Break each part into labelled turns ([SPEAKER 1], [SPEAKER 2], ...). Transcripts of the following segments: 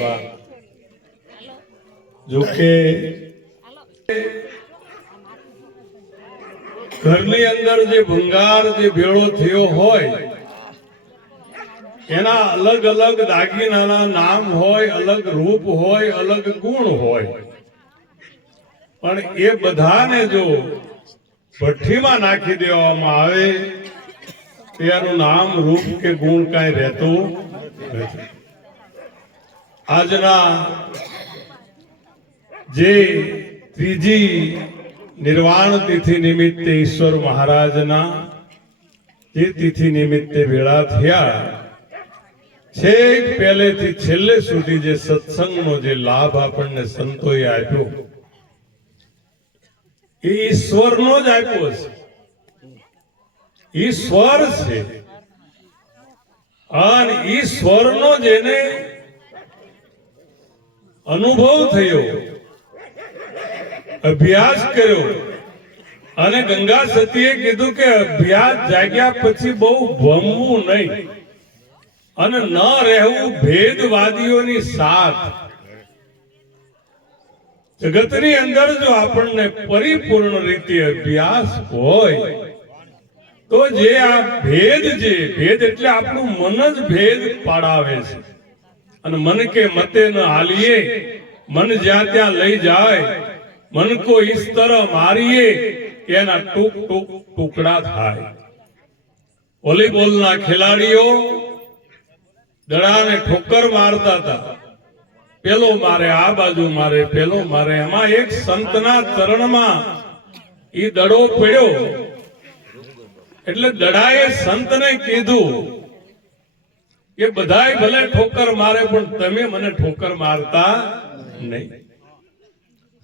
[SPEAKER 1] વાહ. જો કે ઘરની અંદર જે ભંગાર, જે ભેળો થયો હોય, એના અલગ અલગ દાગીનાના નામ હોય, અલગ રૂપ હોય, અલગ ગુણ હોય પણ એ બધાને જો ભઠ્ઠીમાં નાખી દેવામાં આવે તેનું નામ, રૂપ કે ગુણ કાંઈ રહેતું નથી આજના જે ત્રીજી નિર્વાણ તિથિ નિમિત્તે ઈશ્વર મહારાજના જે તિથિ નિમિત્તે ભેળા થયા, છેક પહેલેથી છેલ્લે સુધી જે સત્સંગનો જે લાભ આપણને સંતોએ આપ્યો, એ ઈશ્વરનો જ આપ્યો છે. ઈશ્વર છે. અને ઈશ્વરનો જેને અનુભવ થયો, અભ્યાસ કર્યો અને ગંગા સતીએ કીધું કે અભ્યાસ જાગ્યા પછી બહુ ભમવું નહીં અને ન રહેવું ભેદવાદીઓની સાથ. જગતની અંદર જો આપણને પરિપૂર્ણ રીતે અભ્યાસ હોય, તો જે આ ભેદ છે, ભેદ એટલે આપણું મન જ ભેદ પાડાવે છે. અને મન કે મતે ન હાલીએ, મન જ્યાં ત્યાં લઈ જાય, મન કો ઇસ તરફ મારીએ એના ટૂંક ટૂંક ટુકડા થાય. વોલીબોલના ખેલાડીઓ દડાને ઠોકર મારતા હતા. પેલો મારે આ બાજુ મારે, પેલો મારે. એમાં એક સંતના ચરણમાં એ દડો પડ્યો. એટલે દડાએ સંતને કીધું કે બધાય ભલે ઠોકર મારે, પણ તમે મને ઠોકર મારતા નહીં.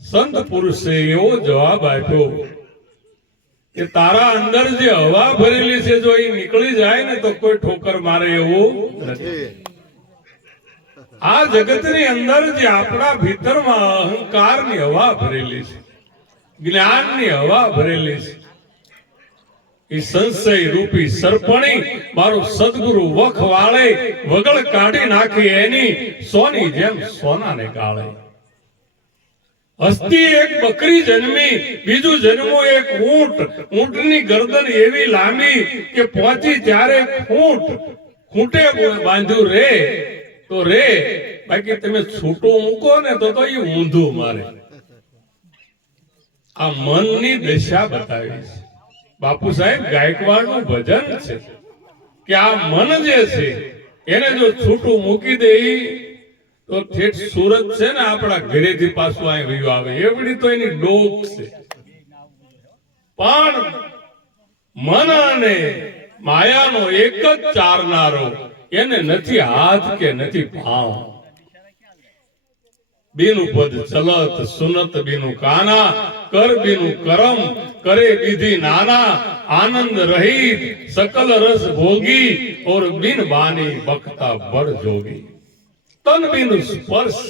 [SPEAKER 1] સંત પુરુષે એવો જવાબ આપ્યો કે તારા અંદર જે હવા ભરેલી છે, જો એ નીકળી જાય ને તો કોઈ ઠોકર મારે એવું નથી. આ જગતની અંદર જે આપણા ભીતરમાં અહંકારની હવા ભરેલી છે, જ્ઞાનની હવા ભરેલી છે સંશય રૂપી સરપણી, મારું સદગુરુ વખ વાળે, વગળ કાઢી નાખી એની સોની જેમ સોનાને ગાળે. હસ્તી એક બકરી જન્મી, બીજું જન્મો એક ઊંટ. ઊંટની ગરદન એવી લાંબી કે પહોંચી ત્યારે ખૂંટ. ખૂંટે બાંધ્યું રે, તો રે, બાકી તમે છૂટું મૂકો ને તો તો એ ઊંધું મારે. આ મનની દશા બતાવી છે બાપુ સાહેબ ગાયકવાડનું ભજન છે. કે આ મન જે છે, એને જો છૂટું મૂકી દે તો ઠેઠ સુરત છે ને આપણા ઘરેથી પાછું અહીં વયું આવે. એવડી તો એની ડોક છે. પણ મન અને માયાનો એક જ ચારનારો, એને નથી હાથ કે નથી ભાવ. બીનું પદ ચલત સુનત બીનું કાના, કર બીનું કરમ, કરે બીધી નાના, આનંદ રહિત, સકલ રસ ભોગી, ઓર બિન બાની બખતા બળ જોગી. તન બીનું સ્પર્શ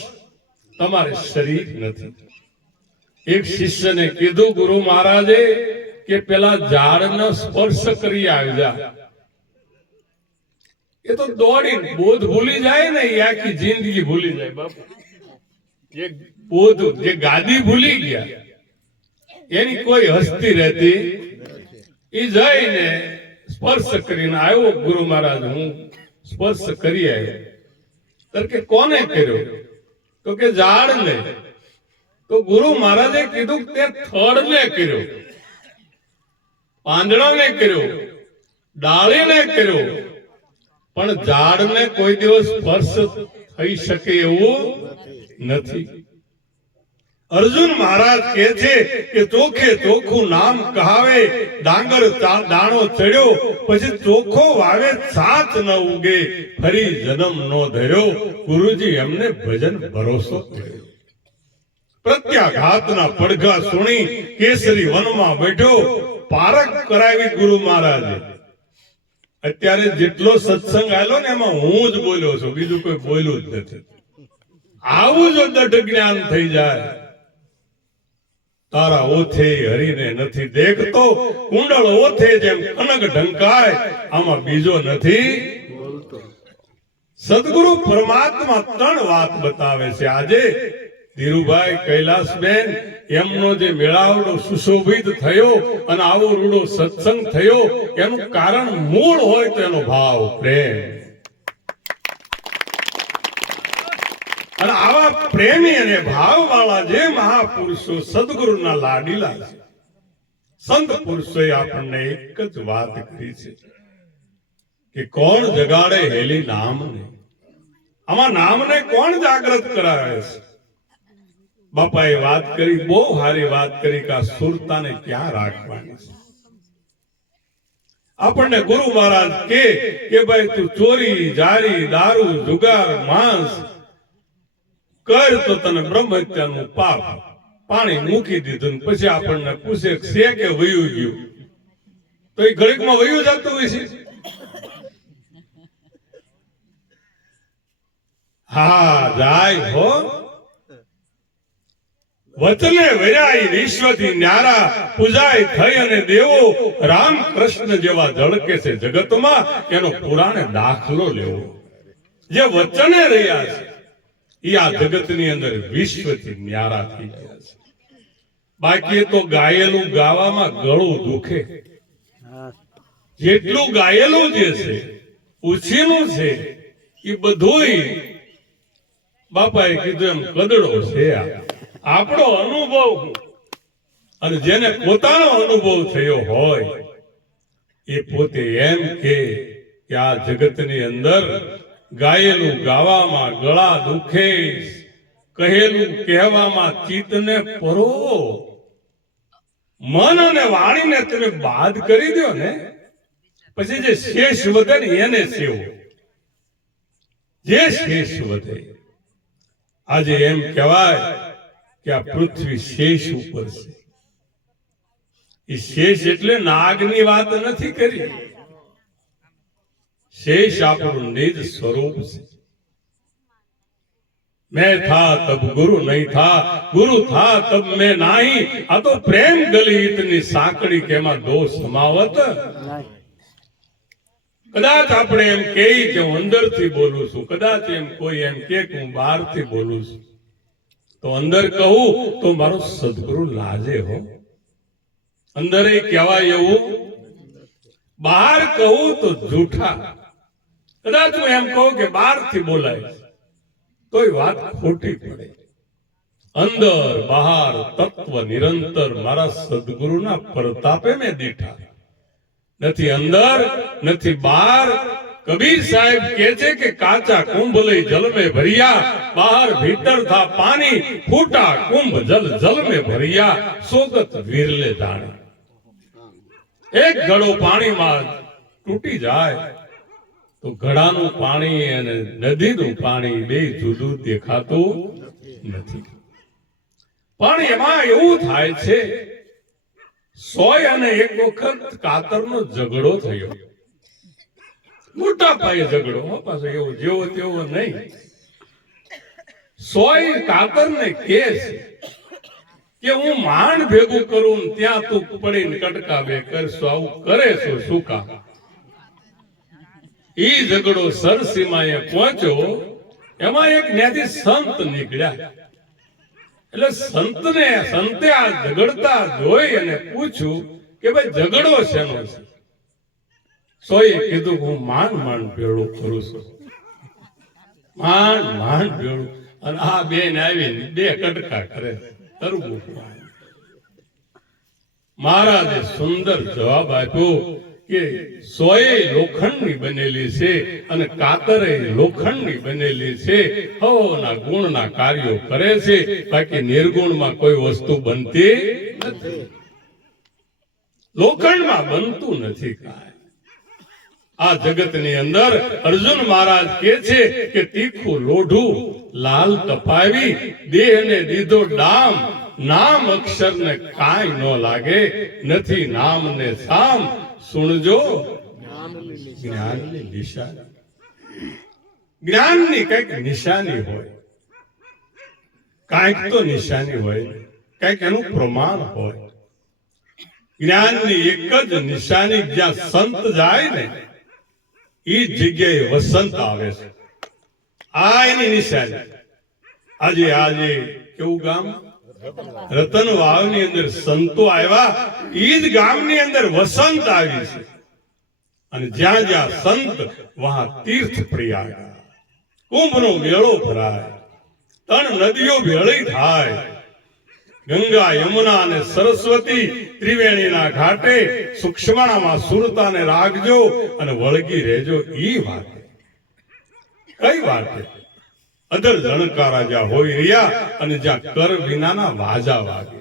[SPEAKER 1] તમારે શરીર નથી. એક શિષ્યને કીધું ગુરુ મહારાજે કે પેલા ઝાડનો સ્પર્શ કરી આવ્યા એ તો દોડી બોધ ભૂલી જાય ને આખી જિંદગી ભૂલી જાય બાપુ. જે બોધ જે ગાદી ભૂલી ગયા, એની કોઈ હસ્તી રહેતી એ જઈને સ્પર્શ કરીને આવ્યો, ગુરુ મહારાજ, હું સ્પર્શ કરી આવ્યો. तर કે કોને કર્યો? તો કે ઝાડને. તો ગુરુ મહારાજે કીધું તે થડને કર્યો, પાંદડાને કર્યો, ડાળીને કર્યો. પણ ઝાડને કોઈ દિવસ સ્પર્શ થઈ શકે એવું નથી. અર્જુન મહારાજ કહે છે કે ચોખે ચોખ્ખું નામ કહાવે, ડાંગર દાણો ચડ્યો, પછી ચોખ્ખો વાવે સાચ ન ઉગે, ફરી જન્મ નો ધર્યો. ગુરુજી એમને ભજન ભરોસો કર્યો. પ્રત્યાઘાતના પડઘા સુણી કેસરી વનમાં બેઠો. પારક કરાવી ગુરુ મહારાજે. અત્યારે જેટલો સત્સંગ આવેલો ને એમાં હું જ બોલ્યો છું, બીજું કોઈ બોલ્યું જ નથી. આવું જો દઢ જ્ઞાન થઈ જાય. તારા ઓથે હરીને નથી દેખતો, કુંડળ ઓથે જેમ કનક ઢંકાય, આમાં બીજો નથી સદગુરુ પરમાત્મા ત્રણ વાત બતાવે છે આજે. ધીરુભાઈ કૈલાસબેન, એમનો જે મેળાવડો સુશોભિત થયો અને આવો રૂડો સત્સંગ થયો, એનું કારણ મૂળ હોય તો એનો ભાવ પ્રેમ. અને આવા પ્રેમી અને ભાવવાળા જે મહાપુરુષો સદગુરુના લાડીલા છે, સંત પુરુષોએ આપણને એક જ વાત કરી છે, કે કોણ જગાડે હેલી નામને? આમાં નામને કોણ જાગૃત કરાવે છે? બાપાએ વાત કરી, બહુ સારી વાત કરી કે આ સુરતાને ક્યાં રાખવાની છે? આપણને ગુરુ મહારાજ કે કે ભાઈ, તું ચોરી, જારી, દારૂ, જુગાર, માંસ કર તો તને બ્રહ્મહત્યાનું પાપ પાણી મૂકી દીધું પછી આપણને પૂછે છે કે વયું ગયું. તો એ ઘડીકમાં વયું જતું હોય છે. હા, જાય હો. વચને વેરાય વિશ્વથી ન્યારા પૂજાય થઈ અને દેવો રામ કૃષ્ણ જેવા ધડકે છે જગતમાં એનો પુરાણે દાખલો લેવો. જે વચને રહ્યા છે, એ આ જગતની અંદર વિશ્વથી ન્યારા થઈ ગયા છે. બાકી તો ગાયેલું ગાવામાં ગળું દુખે. જેટલું ગાયેલું જે છે, ઉછીનું છે, એ બધું બાપાએ કીધું એમ, કદડો છે આ. આપણો અનુભવ અને જેને પોતાનો અનુભવ થયો હોય, એ પોતે એમ કે આ જગતની અંદર ગાયેલું ગાવામાં ગળા દુખે કહેલું કહેવામાં ચિત્તને પરો. મન અને વાણીને તમે બાદ કરી દો ને, પછી જે શેષ વધે ને એને સેવો. જે શેષ વધે. આજે એમ કહેવાય કે આ પૃથ્વી શેષ ઉપર છે. એ શેષ એટલે નાગની વાત નથી કરી. શેષ આપણું નિજ સ્વરૂપ છે. મેં થા તબ ગુરુ નહીં થા, ગુરુ થા તબ મેં નહીં. આ તો પ્રેમ ગલિતની સાંકળી કે એમાં દોષ સમાવત કદાચ આપણે એમ કે અંદરથી બોલું છું, કદાચ એમ કોઈ એમ કે હું બહારથી બોલું છું. તો અંદર કહું તો મારો સદગુરુ લાજે હો. અંદર એ કહેવાય એવું, બહાર કહું તો જૂઠા. કદાચ હું એમ કહું કે બહારથી બોલાય, તોય વાત ખોટી પડે. અંદર બહાર તત્વ નિરંતર મારા સદગુરુના પ્રતાપે મેં દીઠા. નથી અંદર, નથી બહાર કબીર સાહેબ કહે છે કે કાચા કુંભ લઈ જલ ભરિયા, બહાર ભીતર થા પાણી, ફૂટા કુંભ જલ જલ ભરિયા, સોગત વીરલે દાણી એક ઘડો પાણીમાં તૂટી જાય, તો ઘડાનું પાણી અને નદીનું પાણી બે જુદું દેખાતું નથી. પણ એમાં એવું થાય છે, સોય અને એક વખત કાતરનો ઝઘડો થયો. મોટા પાયે ઝઘડો પાછો એવો, જેવો તેવો નહીં. સોય કાતર ને કેસ કે હું માંડ ભેગું કરું ત્યાં તું પડીને કટકા બે કરશો, આવું કરે છો સુકા. ઈ ઝઘડો સરસીમાએ પહોંચ્યો, એમાં એક ન્યાથી સંત નીકળ્યા. એટલે સંતને, સંતે આ ઝઘડતા જોઈ અને પૂછ્યું કે ભાઈ ઝઘડો શેનો છે? સોએ કીધું, હું માંડ માંડ ભેળું કરું છું. માંડ માંડ ભેળું. અને આ બેન આવીને બે કટકા કરે તરવું મહારાજે સુંદર જવાબ આપ્યો કે, સોય લોખંડની બનેલી છે અને કાતરે લોખંડની બનેલી છે. હવના ગુણના કાર્યો કરે છે. બાકી નિર્ગુણમાં કોઈ વસ્તુ બનતી નથી. લોખંડમાં બનતું નથી કાંઈ. આ જગતની અંદર અર્જુન મહારાજ કે છે કે તીખું લોઢું, લાલ તપાવી દેહને દીધો ડામ. નામ અક્ષરને કાંઈ ન લાગે, નથી નામને સામ. સુણજો. જ્ઞાનની નિશાની જ્ઞાનની કંઈક નિશાની હોય. કાંઈક તો નિશાની હોય, કંઈક એનું પ્રમાણ હોય. જ્ઞાનની એક જ નિશાની જ્યાં સંત જાય ને એ જગ્યાએ વસંત આવે છે. આ એની નિશાની. આજે આજે કેવું ગામ? રતન વાવની અંદર સંતો આવ્યા. ઈ જ ગામની અંદર વસંત આવી છે. અને જ્યાં જ્યાં સંત, વહાં તીર્થ પ્રયાગ કુંભનો મેળો ભરાય. ત્રણ નદીઓ ભેળી થાય. ગંગા, યમુના અને સરસ્વતી ત્રિવેણીના ઘાટે સુક્ષ્મણામાં સુરતાને રાખજો અને વળગી રહેજો ઈ વાત. કઈ વાત? અધર જણકારા જ્યાં હોય રહ્યા અને જ્યાં કર વિનાના વાજા વાગે.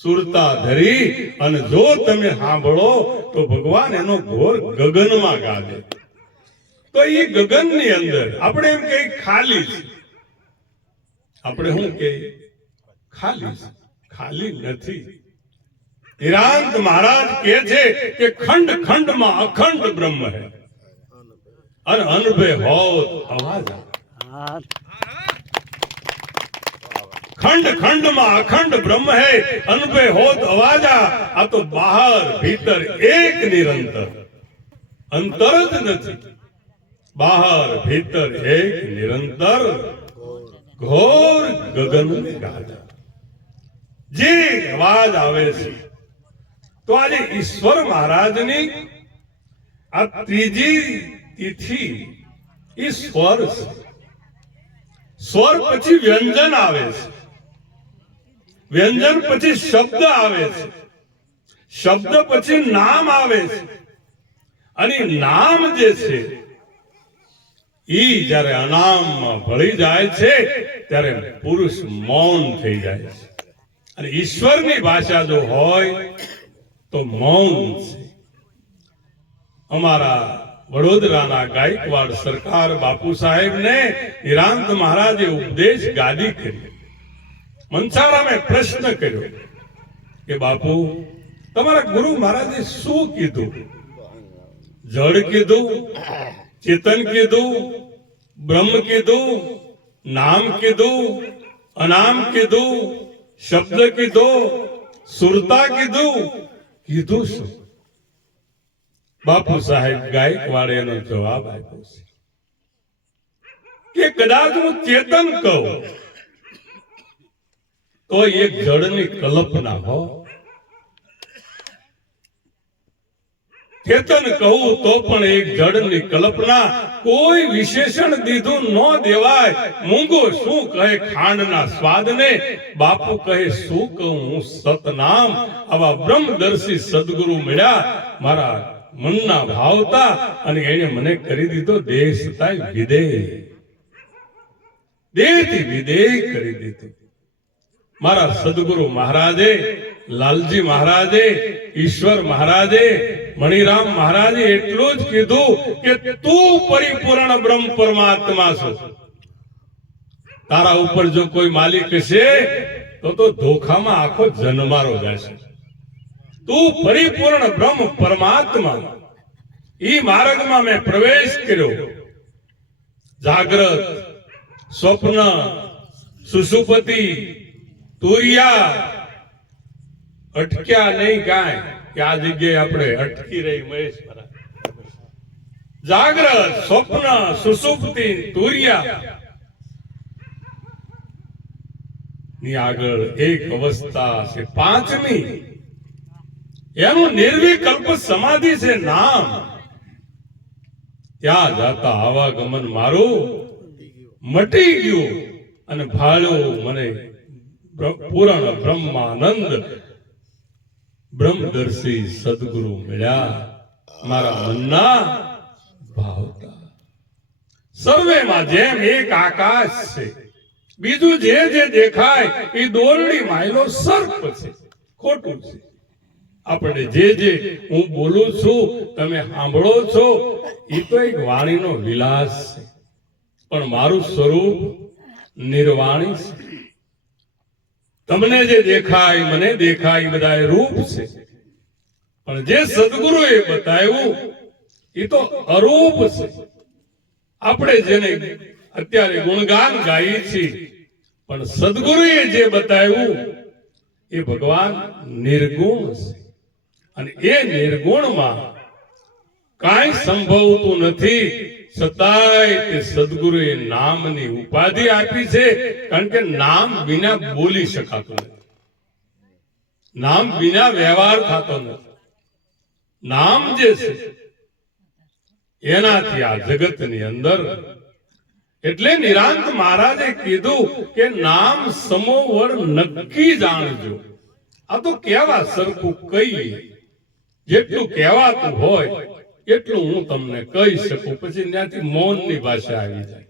[SPEAKER 1] સુરતા ધરી અને જો તમે સાંભળો તો ભગવાન એનો ઘોર ગગનમાં ગાજે તો એ ગગનની અંદર આપણે એમ કે ખાલી છે. આપણે શું કે ખાલી ખાલી નથી. હિરાંત મહારાજ કે છે કે ખંડ ખંડમાં અખંડ બ્રહ્મ હે. અને અનભે હોત અવાજ. ખંડ ખંડમાં અખંડ બ્રહ્મ હે અનભે હોત અવાજા આ. તો બહાર ભીતર એક નિરંતર. અંતર જ નથી. બહાર ભીતર એક નિરંતર. ઘોર ગગન ગાજા જે અવાજ આવે છે. તો આજે ઈશ્વર મહારાજની આ ત્રીજી તિથિ એ છે. સ્વર પછી વ્યંજન આવે છે. વ્યંજન પછી શબ્દ આવે છે. શબ્દ પછી નામ આવે છે. અને નામ જે છે, ઈ જ્યારે અનામમાં ભળી જાય છે, ત્યારે પુરુષ મૌન થઈ જાય છે. અને ઈશ્વરની ભાષા જો હોય તો મૌન છે. અમારા વડોદરાના ગાયકવાડ સરકાર બાપુ સાહેબને નિરાંત મહારાજે ઉપદેશ ગાદી કરી મનસારામે પ્રશ્ન કર્યો કે બાપુ, તમારા ગુરુ મહારાજે શું કીધું? જળ કીધું, ચેતન કીધું, બ્રહ્મ કીધું, નામ કીધું, અનામ કીધું શબ્દ કીધો, સુરતા કીધું કીધું શું? બાપુ સાહેબ ગાયકવાડ એનો જવાબ આપ્યો છે. કે કદાચ હું ચેતન કહું, તો એક જળની કલ્પના હો. ચેતન કહું તો પણ એક જળની કલ્પના કોઈ વિશેષણ દીધું ન દેવાય. મૂંગો શું કહે ખાંડના સ્વાદને? બાપુ કહે, શું કહું હું સતનામ? આવા બ્રહ્મદર્શી સદગુરુ મળ્યા. મારા મનના ભાવતા અને એને મને કરી દીધો દેહ સતાય વિદેહ. દેહથી વિદેહ કરી દીધી. મારા સદગુરુ મહારાજે, લાલજી મહારાજે, ઈશ્વર મહારાજે મણિરામ મહારાજે એટલું જ કીધું કે તું પરિપૂર્ણ બ્રહ્મ પરમાત્મા છો. તારા ઉપર જો કોઈ માલિક છે, તો તો ધોખામાં આખો જન્મારો જશે. તું પરિપૂર્ણ બ્રહ્મ પરમાત્મા. ઈ માર્ગમાં મેં પ્રવેશ કર્યો. જાગ્રત, સ્વપ્ન, સુસુપતિ, તુરિયા, અટક્યા નહીં કાંઈ કે આ જગ્યાએ આપણે અટકી રહી મહેશ જાગ્રત સ્વપ્ન, સુસુપ્તિ, તુર્યા. ની આગળ એક અવસ્થા છે પાંચમી. એનું નિર્વિકલ્પ સમાધિ છે નામ. ત્યાં જાતા આવાગમન મારું મટી ગયું અને ભાળ્યો મને પૂરણ બ્રહ્માનંદ. બ્રહ્મદર્શી સદગુરુ મળ્યા. મારા મનના ભાવતા સર્વેમાં જેમ એક આકાશ છે, બીજું જે જે દેખાય એ દોરડી માયલો સર્પ છે, ખોટું છે. આપણે જે જે હું બોલું છું, તમે સાંભળો છો, એ તો એક વાણીનો વિલાસ છે. પણ મારું સ્વરૂપ નિર્વાણી છે. તમને જે દેખાય, મને દેખાય બધા એ રૂપ છે. પણ જે સદગુરુએ બતાવ્યું, એ તો અરૂપ છે. આપણે જેને અત્યારે ગુણગાન ગાઈએ છીએ, પણ સદગુરુએ જે બતાવ્યું, એ ભગવાન નિર્ગુણ છે. અને એ નિર્ગુણમાં કાંઈ સંભવતું નથી. છતાંય તે સદગુરુએ નામની ઉપાધિ આપી છે, કારણ કે નામ વિના બોલી શકાતું નથી. નામ વિના વ્યવહાર થતો નથી. નામ જે છે, એનાથી આ જગતની અંદર એટલે નિરાંત મહારાજે કીધું કે નામ સમોવર નક્કી જાણજો. આ તો કેવા સરખું કહીએ. જેટલું કહેવાતું હોય એટલું હું તમને કહી શકું, પછી ત્યાંથી મૌનની ભાષા આવી જાય.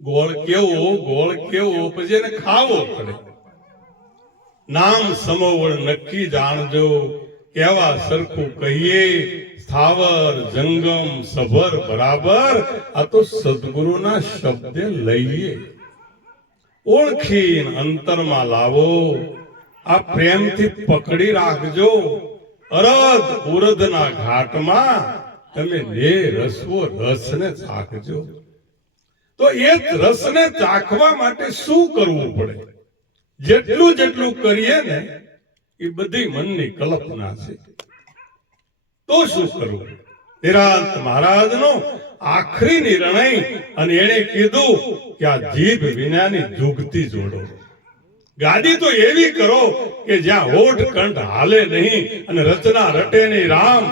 [SPEAKER 1] ગોળ કેવો ગોળ કેવો, પછી એને ખાવો પડે. નામ સમોવર નક્કી જાણજો, કેવા સરખું કહીએ, સ્થાવર, જંગમ, સભર, બરાબર, આ તો સદગુરુના શબ્દે લઈએ. ઓળખી અંતરમાં લાવો, આ પ્રેમથી પકડી રાખજો. અરદ ઉરદના ઘાટમાં તમે ને રસવો, રસને ચાખજો. તો એ રસને ચાખવા માટે શું કરવું પડે? જેટલું જેટલું કરીએ ને, એ બધી મનની કલ્પના છે. તો શું કરવું? નિરાંત મહારાજનો આખરી નિર્ણય અને એણે કીધું કે આ જીભ વિનાની જુગતી જોડો. ગાદી તો એવી કરો કે જ્યાં હોઠ કંઠ હાલે નહીં અને રચના રટે નહીં. રામ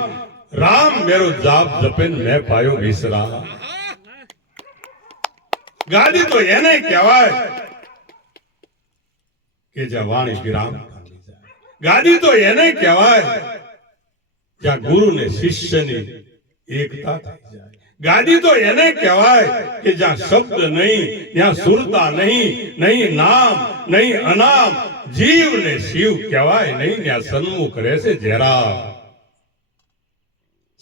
[SPEAKER 1] રામ, મેરો જાપ જપે મેં પાયો વિસરા. ગાદી તો એને કહેવાય કે જ્યાં વાણી વિરામ ગાદી તો એને કહેવાય જ્યાં ગુરુ ને શિષ્યની એકતા થઈ જાય. ગાદી તો એને કહેવાય કે જ્યાં શબ્દ નહીં, ત્યાં સુરતા નહીં નહીં નામ, નહીં અનામ, જીવ ને શિવ કહેવાય નહીં, ત્યાં સન્મુખ રહેશે જરા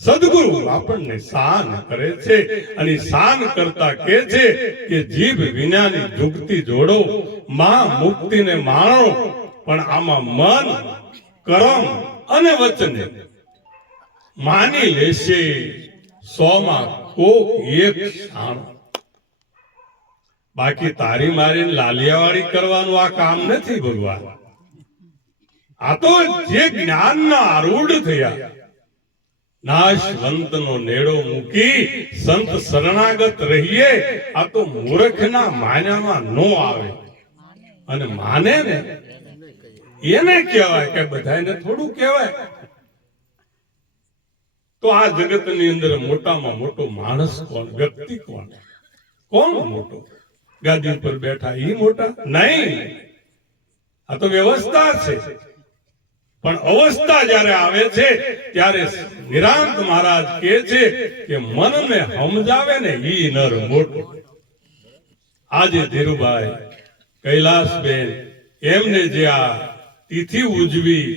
[SPEAKER 1] સદગુરુ આપણને સાન કરે છે અને સાન કરતા કે છે કે જીભ વિનાની જુગતી જોડો, માં મુક્તિને માણો, પણ આમાં મન, કરમ અને વચન માની લેશે. સોમાં કોક એક શાણો બાકી તારી મારી લાલિયાવાડી કરવાનું આ કામ નથી ભગવાન. આ તો જે જ્ઞાનના આરૂઢ થયા. નાશવંતનો નેડો મૂકી સંત શરણાગત રહીએ, આ તો મૂર્ખના માન્યામાં નો આવે. અને માને ને એને કહેવાય કે બધાને થોડું કહેવાય. તો આ જગતની અંદર મોટામાં મોટો માણસ કોણ? વ્યક્તિ કોણ? કોણ મોટો? ગાદી ઉપર બેઠા એ મોટા? નહીં. આ તો વ્યવસ્થા છે. પણ અવસ્થા જ્યારે આવે છે, ત્યારે નિરાંત મહારાજ કહે છે કે મનને સમજાવે ને ઈ નર મોટો. આજે ધીરુભાઈ કૈલાસબેન એમને જે આ તિથિ ઉજવી,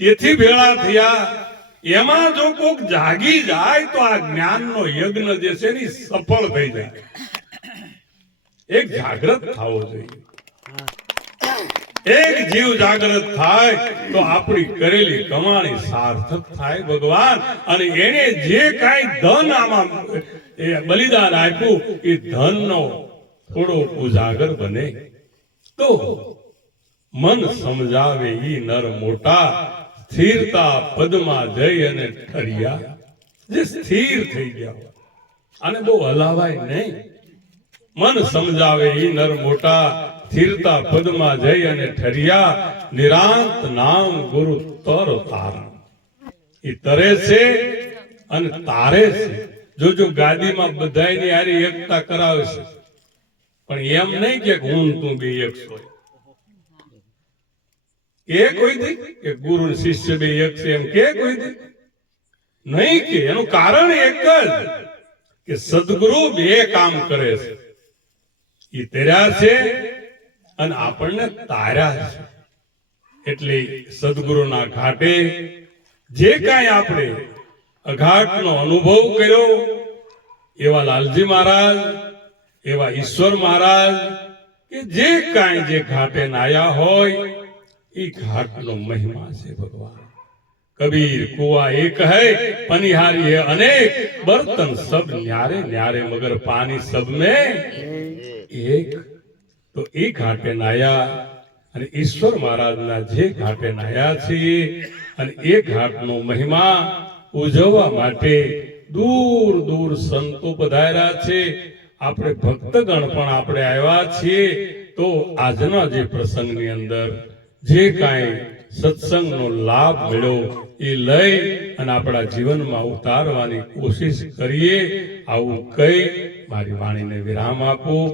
[SPEAKER 1] તેથી ભેળા થયા એમાં જો કોક જાગી જાય તો આ જ્ઞાનનો યજ્ઞ જે છે ને સફળ થઈ જાય. એક જાગૃત થવો જોઈએ. એક જીવ જાગૃત થાય તો આપણી કરેલી કમાણી સાર્થક થાય ભગવાન. અને એને જે કાંઈ ધન આમાં, એ બલિદાન આપ્યું, એ ધનનો થોડો ઉજાગર બને. તો મન સમજાવે ઈ નર મોટા. સ્થિરતા પદમાં જઈ અને ઠર્યા. જે સ્થિર થઈ ગયા અને બહુ હલાવાય નહીં. મન સમજાવે ઈ નર મોટા સ્થિરતા પદમાં જઈ અને ઠર્યા. નિરાંત નામ ગુરુ તર તારણ. એ તરે છે અને તારે છે. જો જો ગાદીમાં બધાયની હારી એકતા કરાવે છે. પણ એમ નહીં કે હું તું બી એક છો. કે કોઈ દી? કે ગુરુ ને શિષ્ય બે એક છે એમ કે કોઈ દી? નહીં કે, એનું કારણ એક જ કે સદગુરુ બે કામ કરે છે. એ તેર્યા છે અને આપણને તાર્યા છે. એટલે સદગુરુના ઘાટે જે કાંઈ આપણે અઘાટનો અનુભવ કર્યો, એવા લાલજી મહારાજ, એવા ઈશ્વર મહારાજ, કે જે કાંઈ જે ઘાટે નાયા હોય એ ઘાટનો મહિમા છે ભગવાન. કબીર, કુવા એક હૈ, પનિહારી હે અનેક, બર્તન સબ ન્યારે ન્યારે, મગર પાણી સબ મે એક. તો એ ઘાટે નાયા અને ઈશ્વર મહારાજના જે ઘાટે નાયા છે અને એ ઘાટનો મહિમા ઉજવવા માટે દૂર દૂર સંતો પધાર્યા છે. આપણે ભક્તગણ પણ આપણે આવ્યા છીએ. તો આજના જે પ્રસંગની અંદર જે કાંઈ સત્સંગનો લાભ મળ્યો એ લઈ અને આપણા જીવનમાં ઉતારવાની કોશિશ કરીએ, આવું કહી મારી વાણીને વિરામ આપું.